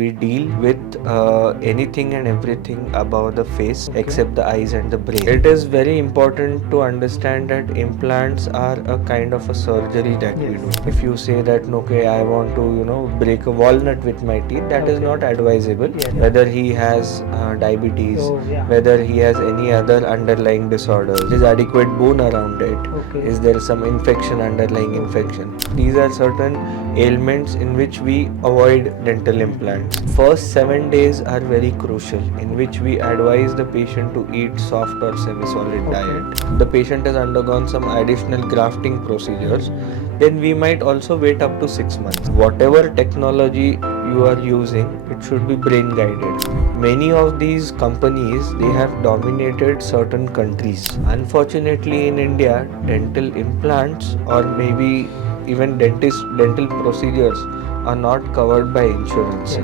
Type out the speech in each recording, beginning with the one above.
We deal with anything and everything about the face except the eyes and the brain. It is very important to understand that implants are a kind of a surgery that we do. If you say that, okay, I want to, break a walnut with my teeth, that is not advisable. Whether he has diabetes, whether he has any other underlying disorders, is adequate bone around it, is there some infection, underlying infection. These are certain ailments in which we avoid dental implants. First 7 days are very crucial, in which we advise the patient to eat soft or semi-solid diet. The patient has undergone some additional grafting procedures, then we might also wait up to 6 months. Whatever technology you are using, it should be brain guided. Many of these companies, they have dominated certain countries. Unfortunately, in India, dental implants or maybe even dental procedures are not covered by insurance.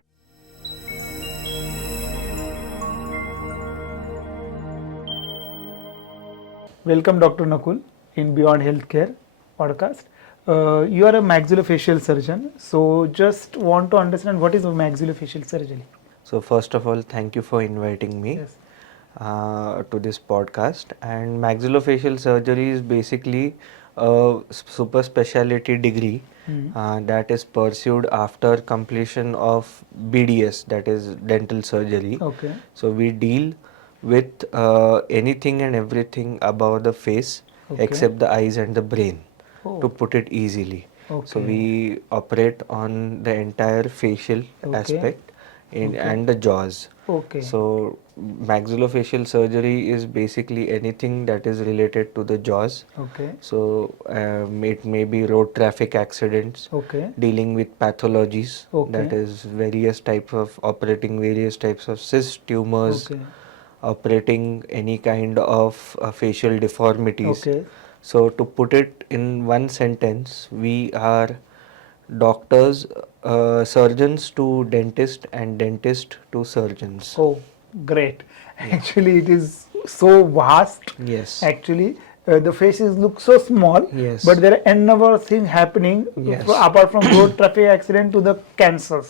Welcome, Dr. Nakul, in Beyond Healthcare podcast. You are a maxillofacial surgeon, so just want to understand what is a maxillofacial surgery. So first of all, thank you for inviting me to this podcast. And maxillofacial surgery is basically a super specialty degree that is pursued after completion of BDS, that is dental surgery. So we deal with anything and everything about the face except the eyes and the brain, to put it easily. So we operate on the entire facial aspect and the jaws. So maxillofacial surgery is basically anything that is related to the jaws. So it may be road traffic accidents, dealing with pathologies, that is various types of operating various types of cyst tumors, operating any kind of facial deformities. So to put it in one sentence, we are doctors, surgeons to dentist and dentist to surgeons. Oh, great. Actually, it is so vast. Yes. Actually, the faces look so small, but there are n number of things happening apart from road traffic accident to the cancers.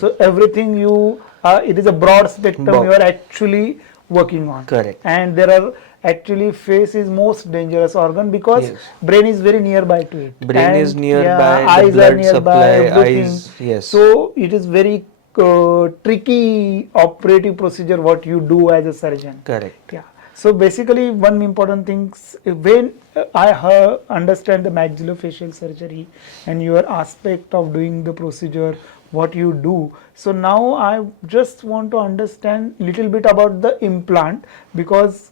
So everything it is a broad spectrum you are actually working on. Correct. And there are actually face is most dangerous organ because brain is very nearby to it. Brain is nearby, eyes the blood are nearby, supply, everything. eyes, So it is very tricky operative procedure what you do as a surgeon. Correct. Yeah. So basically, one important thing, when I understand the maxillofacial surgery and your aspect of doing the procedure, what you do. So now I just want to understand little bit about the implant, because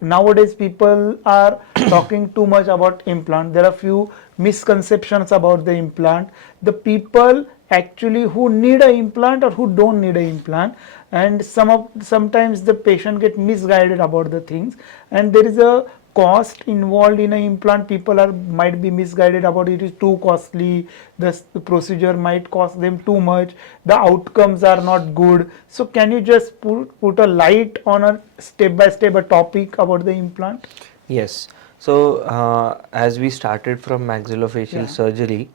nowadays people are talking too much about implant. There are few misconceptions about the implant. The people actually who need an implant or who don't need an implant, and sometimes the patient get misguided about the things, and there is a cost involved in an implant. People might be misguided about it is too costly, the procedure might cost them too much, the outcomes are not good. So can you just put a light on a step by step a topic about the implant? Yes. So as we started from maxillofacial surgery,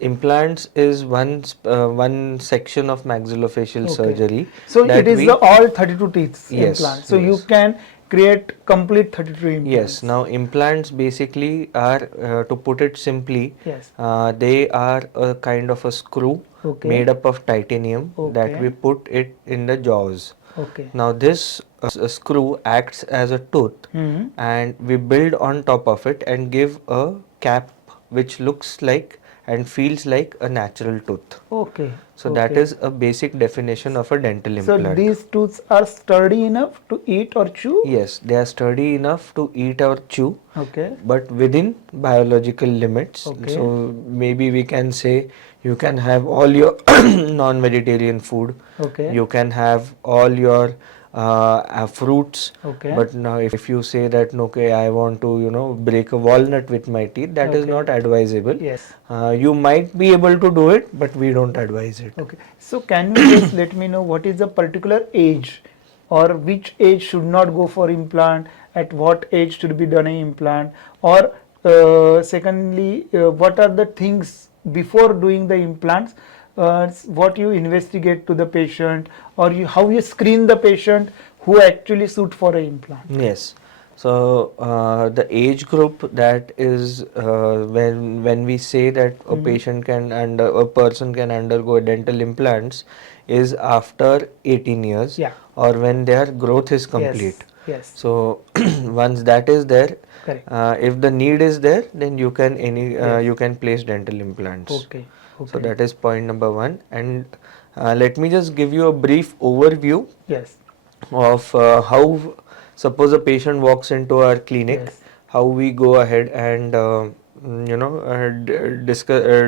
implants is one section of maxillofacial surgery. So it is all 32 teeth implant. So you can create complete 32 implants. Yes. Now implants basically are, to put it simply, they are a kind of a screw made up of titanium that we put it in the jaws. Now this screw acts as a tooth, and we build on top of it and give a cap which looks like and feels like a natural tooth. So that is a basic definition of a dental implant. So these tooths are sturdy enough to eat or chew? Yes, they are sturdy enough to eat or chew, but within biological limits. So maybe we can say you can have all your non-vegetarian food, you can have all your fruits, but now if you say that, okay, I want to break a walnut with my teeth, that is not advisable. You might be able to do it, but we don't advise it. So can you just let me know what is the particular age, or which age should not go for implant, at what age should be done an implant, or secondly, what are the things before doing the implants what you investigate to the patient, or how you screen the patient who actually suit for an implant? Yes. So the age group that is when we say that a patient can a person can undergo dental implants is after 18 years, Yeah. or when their growth is complete. Yes. So once that is there, Correct. if the need is there, then you can Yes. you can place dental implants. Okay. So Okay. that is point number one. And let me just give you a brief overview Yes. of how, suppose a patient walks into our clinic, Yes. how we go ahead and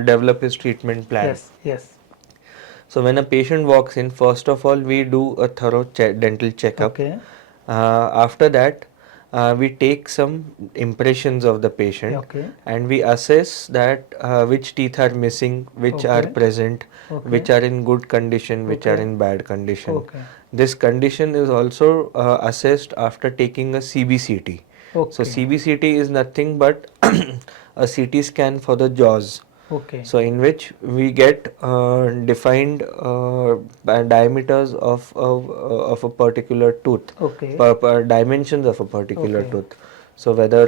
develop his treatment plan. Yes. Yes. So when a patient walks in, first of all we do a thorough dental checkup. Okay. After that, we take some impressions of the patient, Okay. and we assess that which teeth are missing, which are Okay. present, Okay. which are in good condition, which are Okay. in bad condition. Okay. This condition is also assessed after taking a CBCT. So Okay. CBCT is nothing but a CT scan for the jaws. Okay. So in which we get defined diameters of a particular tooth, Okay. dimensions of a particular Okay. tooth. So whether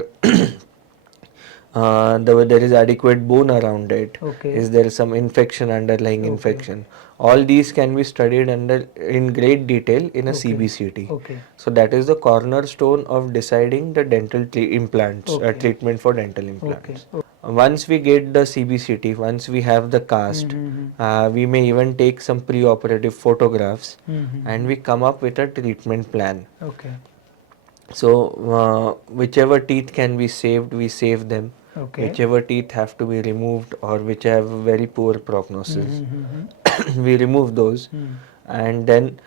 there is adequate bone around it, Okay. is there some infection, underlying Okay. infection, all these can be studied in great detail in a Okay. CBCT. Okay. So that is the cornerstone of deciding the dental implants, Okay. treatment for dental Okay. implants. Once we get the CBCT, once we have the cast, we may even take some pre-operative photographs, and we come up with a treatment plan. Okay. So whichever teeth can be saved, we save them. Okay. Whichever teeth have to be removed or which have very poor prognosis, we remove those. And then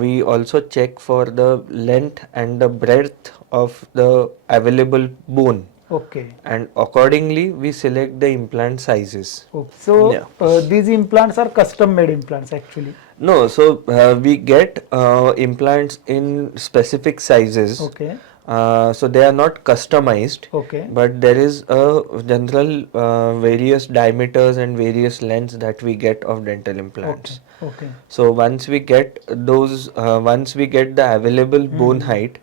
we also check for the length and the breadth of the available bone, Okay. and accordingly we select the implant sizes. Okay. So Yeah. these implants are custom made implants actually. No, so we get implants in specific sizes. Okay. So they are not customized, Okay. but there is a general various diameters and various lengths that we get of dental implants. Okay. So once we get those, once we get the available bone height,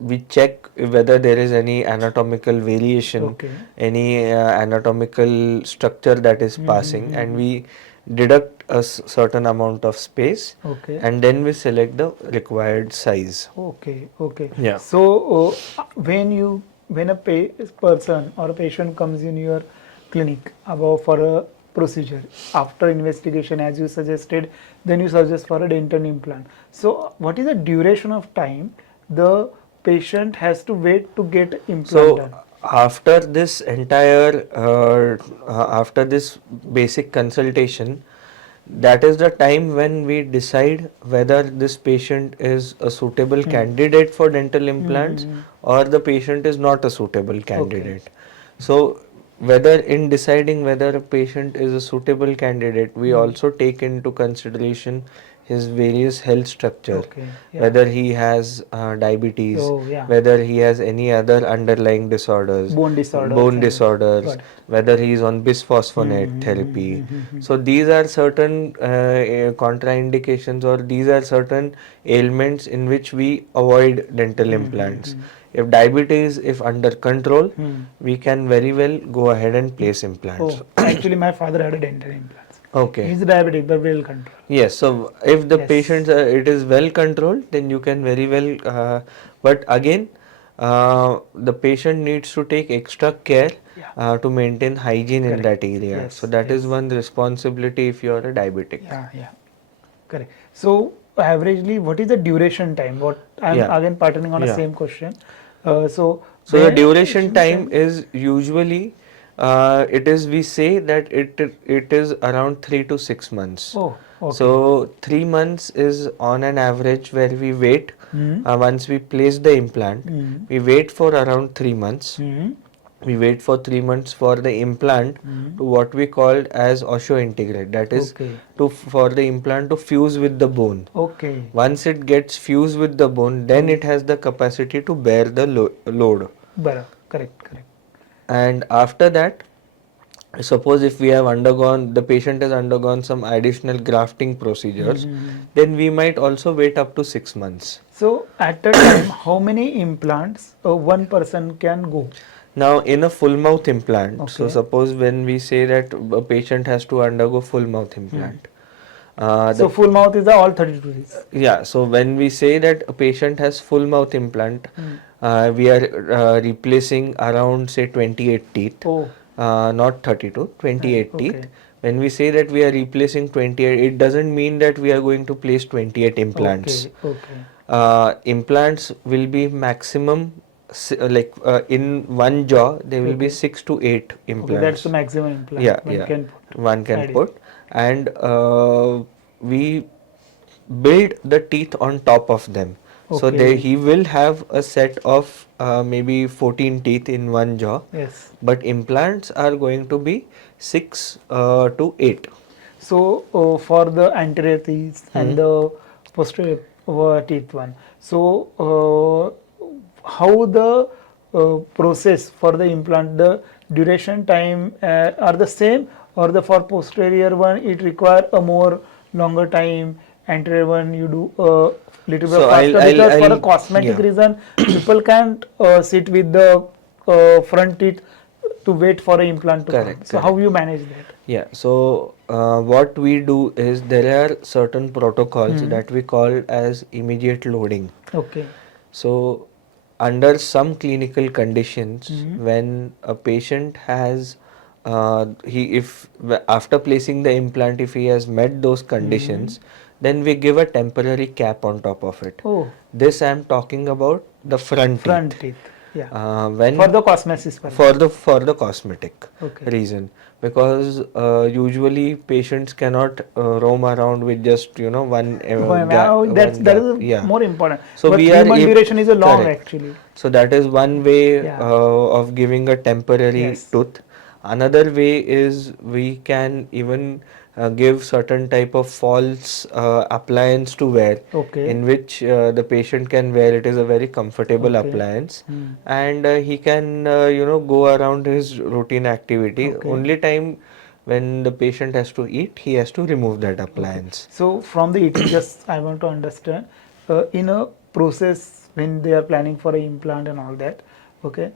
we check whether there is any anatomical variation, Okay. any anatomical structure that is passing, and we deduct a certain amount of space, Okay. and then we select the required size. Okay. Okay. Yeah. So when a person or a patient comes in your clinic about for a procedure, after investigation, as you suggested, then you suggest for a dental implant. So what is the duration of time the patient has to wait to get implant done? After this entire after this basic consultation, that is the time when we decide whether this patient is a suitable candidate for dental implants or the patient is not a suitable candidate. So whether in deciding whether a patient is a suitable candidate, we also take into consideration his various health structure, whether he has diabetes, whether he has any other underlying disorders, bone disorders, whether he is on bisphosphonate therapy. So these are certain contraindications, or these are certain ailments in which we avoid dental implants. If diabetes is under control, we can very well go ahead and place implants. Actually, my father had a dental implants. Okay. He's diabetic, but well controlled. Yes. So if the patient it is well controlled, then you can very well. But again, the patient needs to take extra care to maintain hygiene in that area. So that is one responsibility if you are a diabetic. Yeah. Correct. So averagely, what is the duration time? What I'm again patterning on the same question. So the duration time is usually we say that it is around 3 to 6 months. So 3 months is on an average where we wait. Once we place the implant, we wait for around 3 months. We wait for 3 months for the implant to what we call as osseointegrate, that is for the implant to fuse with the bone. Once it gets fused with the bone, then it has the capacity to bear the load. Correct. And after that, suppose if we have undergone, the patient has undergone some additional grafting procedures, then we might also wait up to 6 months. So at a time, how many implants one person can go? Now, in a full mouth implant, so Okay. suppose when we say that a patient has to undergo full mouth implant, So full mouth is the all 32 days. yeah, so when we say that a patient has full mouth implant, we are replacing around say 28 teeth, Oh, not 32, 28 okay. teeth. When we say that we are replacing 28, it doesn't mean that we are going to place 28 implants. Okay, okay. Implants will be maximum, in one jaw, there will be Okay. 6 to 8 Okay, that's the implants. maximum implant Yeah, one yeah, can put. one can Ideal. put. And we build the teeth on top of them. So Okay. he will have a set of maybe 14 teeth in one jaw, Yes. but implants are going to be 6 to 8. So for the anterior teeth and the posterior teeth one, so how the process for the implant, the duration time are the same, or the for posterior one it require a more longer time, anterior one you do a little bit So faster, because for a cosmetic yeah, reason people can't sit with the front teeth to wait for an implant to come. correct, So how correct. you manage that? Yeah, so what we do is there are certain protocols that we call as immediate loading. Okay. So under some clinical conditions, when a patient has after placing the implant, if he has met those conditions, then we give a temporary cap on top of it. Oh, This I am talking about the front front teeth. teeth. Yeah. When For the cosmesis purpose. for the cosmetic Okay. reason, because usually patients cannot roam around with just one That gap. is Yeah, more important. so But we 3 month duration is a long correct. actually. So that is one way Yeah. of giving a temporary Yes. tooth. Another way is we can even give certain type of false appliance to wear, Okay. in which the patient can wear. It is a very comfortable Okay. appliance, and he can go around his routine activity. Okay. Only time when the patient has to eat, he has to remove that Okay. appliance. So from the eating, just I want to understand in a process when they are planning for an implant and all that. Okay.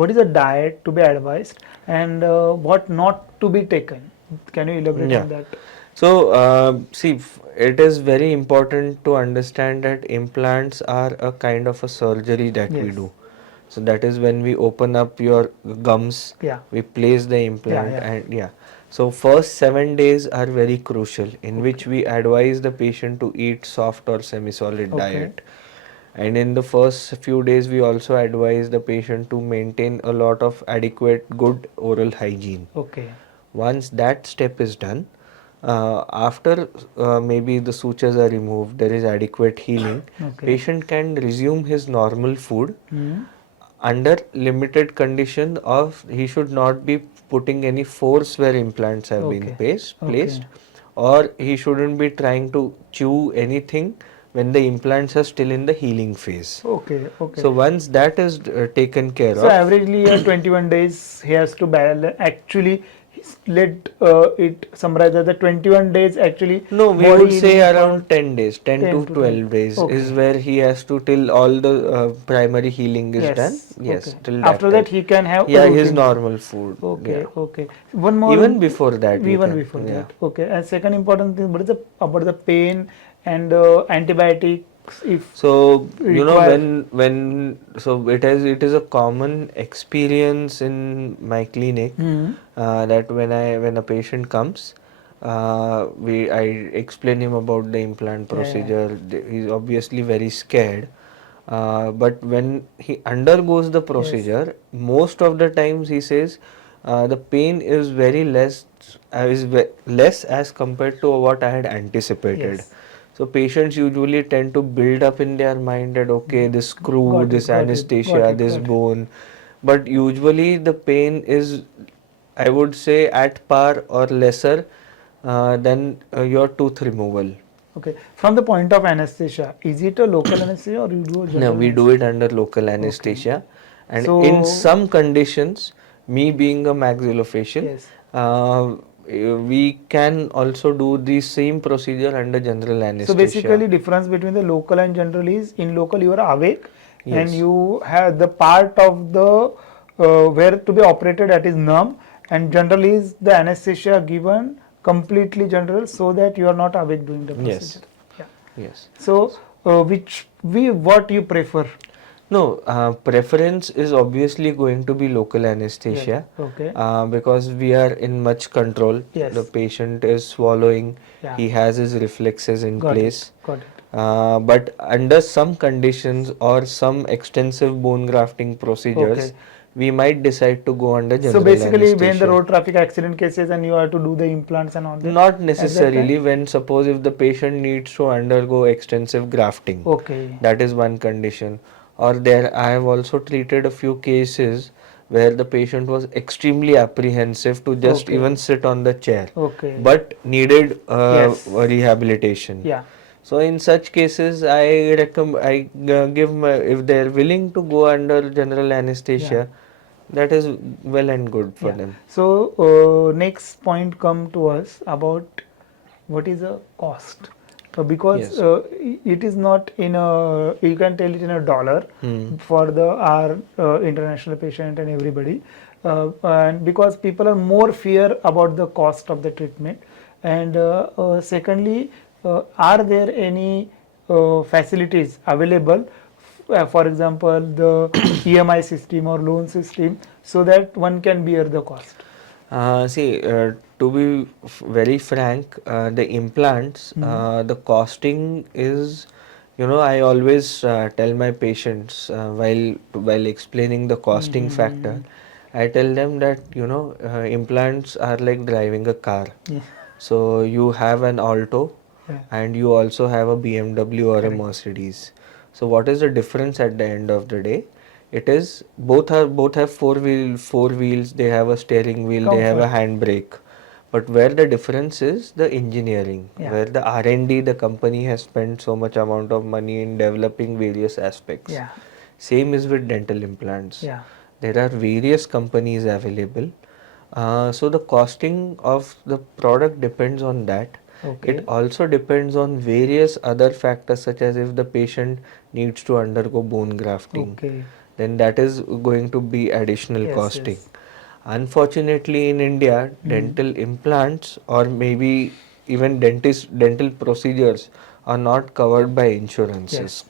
What is the diet to be advised, and what not to be taken? Can you elaborate Yeah. on that? So, see, it is very important to understand that implants are a kind of a surgery that we Yes. do. So that is when we open up your gums, Yeah. we place the implant, Yeah. and yeah. So first 7 days are very crucial, in which we advise the patient to eat soft or semi-solid Okay. diet. And in the first few days, we also advise the patient to maintain a lot of adequate, good oral hygiene. Okay. Once that step is done, after maybe the sutures are removed, there is adequate healing, Okay. patient can resume his normal food Hmm. under limited condition of he should not be putting any force where implants have been Okay. placed, or he shouldn't be trying to chew anything when the implants are still in the healing phase. Okay. Okay. So once that is taken care So of, averagely 21 days he has to balance. Actually, let it summarize that the 21 days actually no, we body would say healing for around 10 days, 10 10 to to 12. 12 days is Okay. where he has to, till all the primary healing is done. Yes. Yes, Okay. till that After time. that he can have a Yeah, his routine food. normal food. Okay. Yeah. Okay. One more. Even before that, you Even can. before Yeah. that. Okay. And second important thing, what is the about the pain and antibiotics if So required? it is a common experience in my clinic that when a patient comes, I explain him about the implant Yeah. procedure. He's obviously very scared, but when he undergoes the Yes. procedure, most of the times he says the pain is very less, less as compared to what I had anticipated. Yes. So patients usually tend to build up in their mind that okay, this screw, Got it. this Got it. Got anesthesia, it. this Got it. bone, but usually the pain is, I would say, at par or lesser than your tooth removal. Okay. From the point of anesthesia, is it a local anesthesia or you do a No, general we do anesthesia? it under local Okay. anesthesia, and in So, some conditions me being a maxillofacial, Yes. we can also do the same procedure under general So anesthesia. basically, difference between the local and general is in local you are awake and Yes. you have the part of the where to be operated that is numb, and general is the anesthesia given completely general so that you are not awake during the procedure. Yes. Yeah. Yes. So what you prefer? No, preference is obviously going to be local Yes. anesthesia, Okay. because we are in much control. Yes. The patient is swallowing, Yeah. he has his reflexes in Got place. it. Got it. But under some conditions or some extensive bone grafting procedures, Okay. we might decide to go under So general basically, when the anesthesia. road traffic accident cases and you have to do the implants and all that. Not At that necessarily. time? When suppose if the patient needs to undergo extensive grafting, Okay. that is one condition. Or there, I have also treated a few cases where the patient was extremely apprehensive to just Okay. even sit on the chair, Okay. but needed Yes. a rehabilitation. Yeah. So in such cases, I give if they are willing to go under general anesthesia, that is well and good for Yeah. them. So next point come to us about what is the cost. Because Yes. it is not in a, you can tell it in a dollar for the our international patient and everybody, and because people are more fear about the cost of the treatment, and secondly, are there any facilities available, for example the EMI system or loan system, so that one can bear the cost? See, to be very frank, the implants, the costing is, I always tell my patients while explaining the costing factor, I tell them that implants are like driving a car. Yeah. So you have an Alto, Yeah. and you also have a BMW or a Correct. Mercedes. So what is the difference at the end of the day? It is both have four wheels, they have a steering wheel, they have a Comfort. handbrake. But where the difference is the engineering, Yeah. where the R&D, the company has spent so much amount of money in developing various aspects. Yeah. Same is with dental implants. Yeah. There are various companies available. So the costing of the product depends on that. Okay. It also depends on various other factors, such as if the patient needs to undergo bone grafting, Okay. then that is going to be additional Yes. costing. Yes. Unfortunately, in India, dental implants or maybe even dental procedures are not covered by insurances. Yes.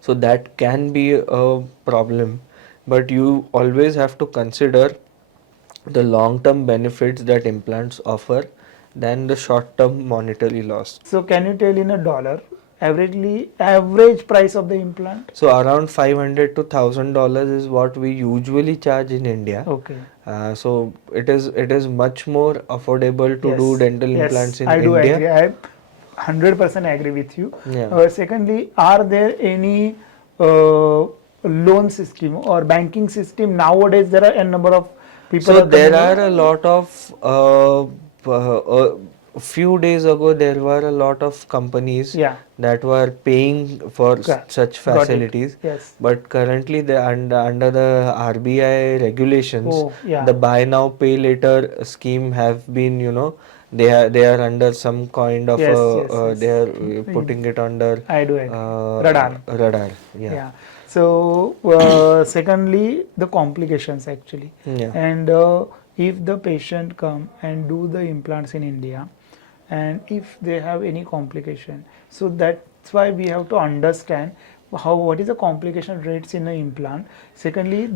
So that can be a problem, but you always have to consider the long-term benefits that implants offer than the short-term monetary loss. So can you tell in a dollar average price of the implant? So around $500 to $1,000 is what we usually charge in India. Okay. So it is much more affordable to do Yes. dental Yes. implants in I do India. agree. I 100% agree with you. Yeah. Secondly, are there any loan system or banking system nowadays? There are a number of people So are there coming are a in. lot of a few days ago there were a lot of companies Yeah. that were paying for such Got it. facilities, Yes. but currently under the RBI regulations, Oh, yeah. the buy now pay later scheme have been, they are under some kind of Yes. Yes. Yes. they are putting it under I do agree. Radar. radar. Yeah. Yeah. So secondly, the complications actually, Yeah. and if the patient come and do the implants in India, and if they have any complication, so that's why we have to understand what is the complication rates in an implant. Secondly,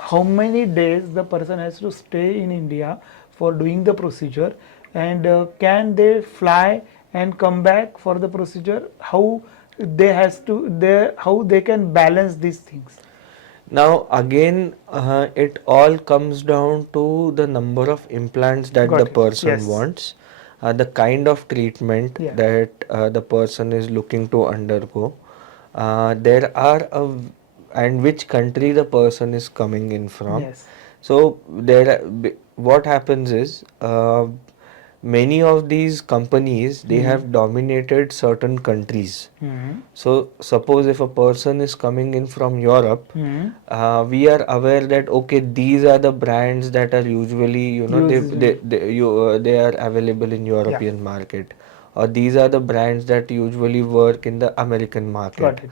how many days the person has to stay in India for doing the procedure, and can they fly and come back for the procedure? How they can balance these things? Now again, it all comes down to the number of implants that the Got it. person Yes. wants, the kind of treatment Yeah. that the person is looking to undergo. There are and which country the person is coming in from. Yes. So what happens is, many of these companies, they have dominated certain countries. So suppose if a person is coming in from Europe, we are aware that okay, these are the brands that are usually, you know, they are available in European market, or these are the brands that usually work in the American market. Got it.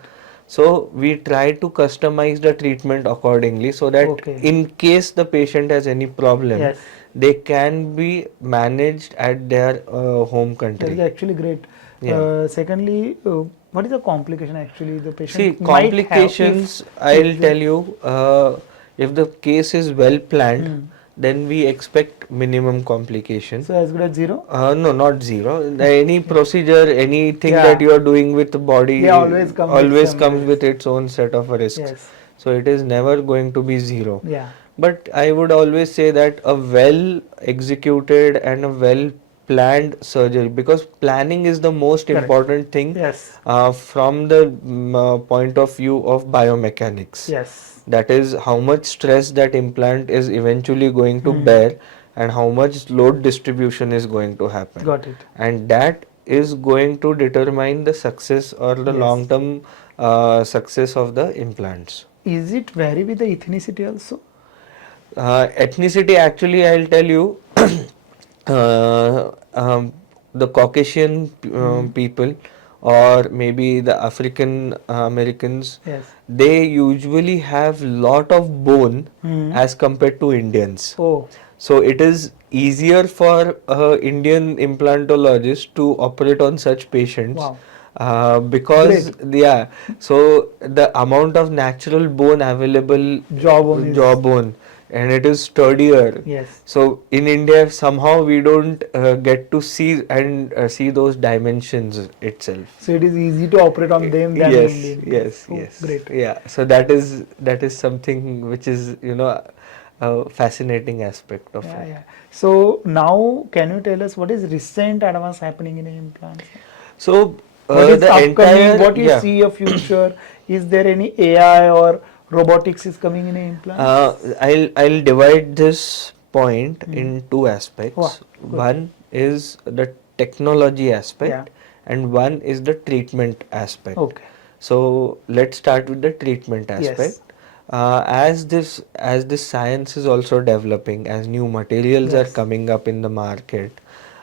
So we try to customize the treatment accordingly, so that in case the patient has any problem, they can be managed at their home That country. is actually great. Secondly, what is the complication actually the patient See, might have complications, I'll tell you, if the case is well planned, then we expect minimum complication. So as good as zero? No, not zero. Any procedure, anything that you are doing with the body always comes with its own set of risks. So it is never going to be zero. But I would always say that a well executed and a well planned surgery, because planning is the most important thing from the point of view of biomechanics. That is how much stress that implant is eventually going to bear, and how much load distribution is going to happen. Got it. And that is going to determine the success or the long term success of the implants. Is it vary with the ethnicity also? Ethnicity, actually, I'll tell you, the Caucasian people, or maybe the African Americans, they usually have lot of bone as compared to Indians. So it is easier for Indian implantologist to operate on such patients. Because so the amount of natural bone available, jaw bone, and it is sturdier. So in India, somehow we don't get to see and see those dimensions itself. So it is easy to operate on them than Indian. Yes. Great. Yeah. So that is something which is, you know, a fascinating aspect of it. So now, can you tell us what is recent advance happening in implants? So what is upcoming? What you see a future? Is there any AI or robotics is coming in implants? I'll divide this point in two aspects. One is the technology aspect, and one is the treatment aspect. So let's start with the treatment aspect. As this science is also developing, as new materials are coming up in the market,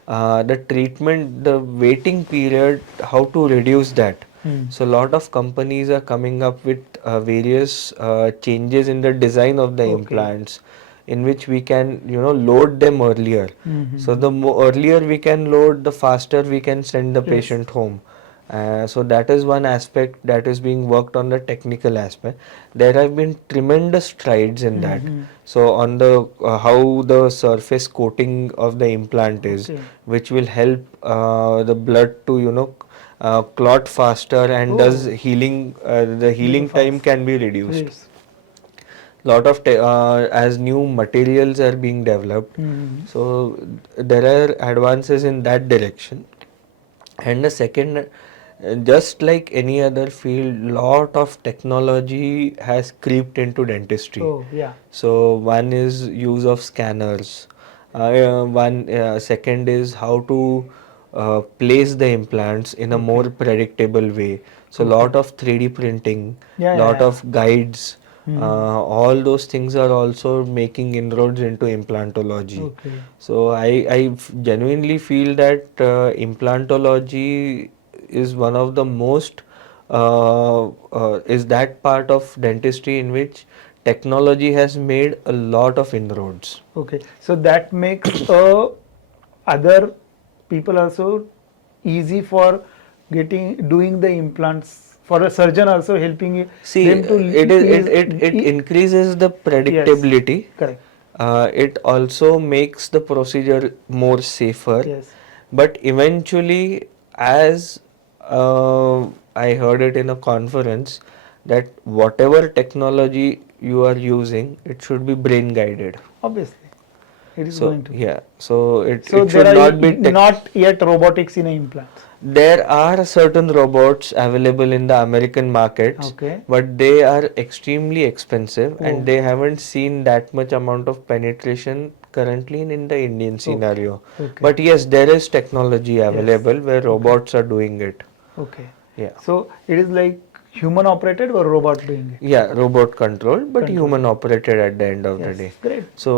the treatment, the waiting period, how to reduce that. So a lot of companies are coming up with various changes in the design of the implants, in which we can, you know, load them earlier. So the earlier we can load, the faster we can send the patient home. So that is one aspect that is being worked on, the technical aspect. There have been tremendous strides in that. So on the how the surface coating of the implant is, which will help the blood to, you know, clot faster, and does healing. The healing time can be reduced. Lot of as new materials are being developed, so there are advances in that direction. And the second, just like any other field, lot of technology has creeped into dentistry. So one is use of scanners. Second is how to place the implants in a more predictable way. So lot of 3D printing, lot of guides. All those things are also making inroads into implantology. So I genuinely feel that implantology is one of the most is that part of dentistry in which technology has made a lot of inroads. So that makes other people also easy for doing the implants, for a surgeon also helping them to it increases the predictability. It also makes the procedure more safer. But eventually, as I heard it in a conference, that whatever technology you are using, it should be brain guided. Obviously, it is going to. So it should not be not yet robotics in implants. There are certain robots available in the American markets, but they are extremely expensive, and they haven't seen that much amount of penetration currently in the Indian scenario. Okay. But yes, there is technology available where Okay. robots are doing it. Okay. Yeah. So it is like human operated or robot doing it? Yeah, robot controlled, but Controlled. human operated at the end of the Yes, day. great. So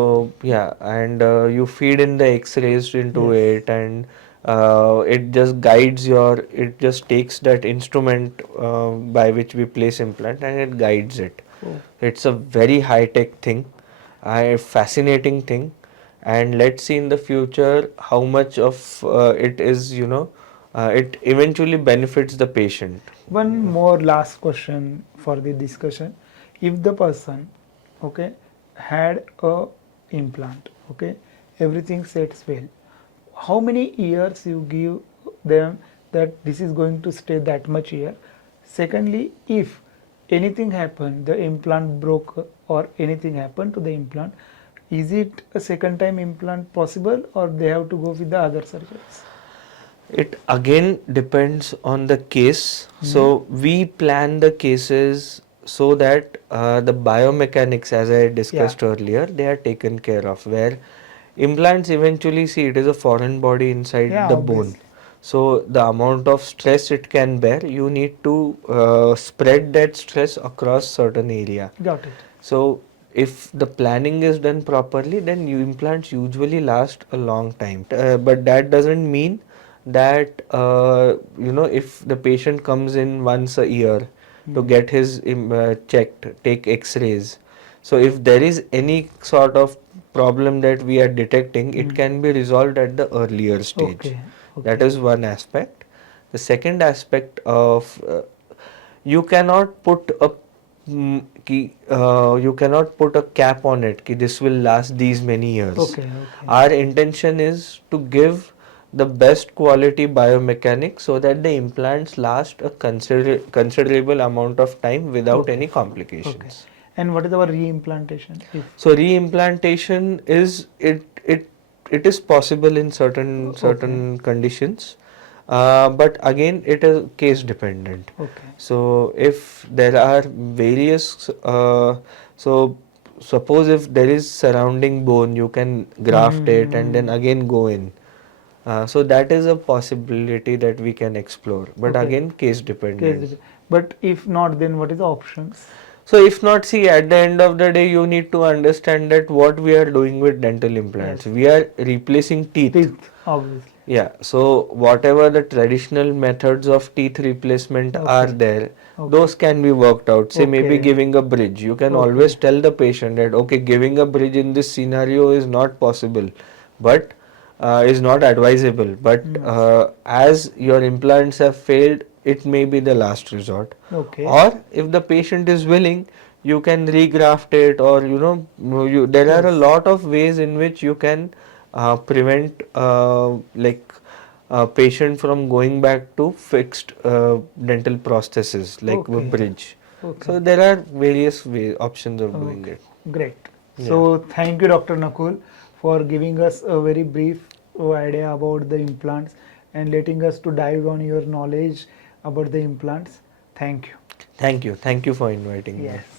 yeah, and you feed in the X-rays into Yes. it, and it just it just takes that instrument by which we place implant, and it guides it. Oh, It's a very high-tech thing, a fascinating thing, and let's see in the future how much of it is, it eventually benefits the patient. one more last question for the discussion. If the person, okay, had a implant, okay, everything sets well, how many years you give them that this is going to stay that much year? Secondly, if anything happened, the implant broke or anything happened to the implant, is it a second time implant possible or they have to go with the other surgeries? It again depends on the case. So we plan the cases so that the biomechanics, as I discussed earlier, they are taken care of. Where implants eventually, see, it is a foreign body inside Yeah, the bone. obviously. So the amount of stress it can bear, you need to spread that stress across certain area. Got it. So if the planning is done properly, then implants usually last a long time. But that doesn't mean that if the patient comes in once a year to get his checked, take X-rays. So if there is any sort of problem that we are detecting, it can be resolved at the earlier stage. Okay. That Okay. is one aspect. The second aspect of you cannot put a you cannot put a cap on it कि this will last these many years. Okay. Okay. Our intention is to give the best quality biomechanics so that the implants last a considerable amount of time without Okay. any Okay. complications. And what is our reimplantation? If So reimplantation it is possible in certain conditions, but again it is case dependent. okay. So if there are various, so suppose if there is surrounding bone, you can graft it and then again go in. So that is a possibility that we can explore, but Okay. again case Case dependent. But if not, then what is the options? So if not, see, at the end of the day, you need to understand that what we are doing with dental implants, Yes. we are replacing teeth. Teeth, obviously. Yeah, so whatever the traditional methods of teeth replacement are Okay. there, Okay. those can be worked out. Say maybe Okay. giving a bridge. You can always tell the patient that, okay, giving a bridge in this scenario is not possible, but is not advisable. But as your implants have failed, it may be the last resort. Okay. Or if the patient is willing, you can regraft it, or there are a lot of ways in which you can prevent patient from going back to fixed dental prosthesis like a Okay. bridge. Okay. So there are various options of doing Okay. it. Great. Yeah. So thank you, Dr. Nakul, for giving us a very brief idea about the implants and letting us to dive on your knowledge about the implants. Thank you. Thank you. Thank you for inviting me. Yes.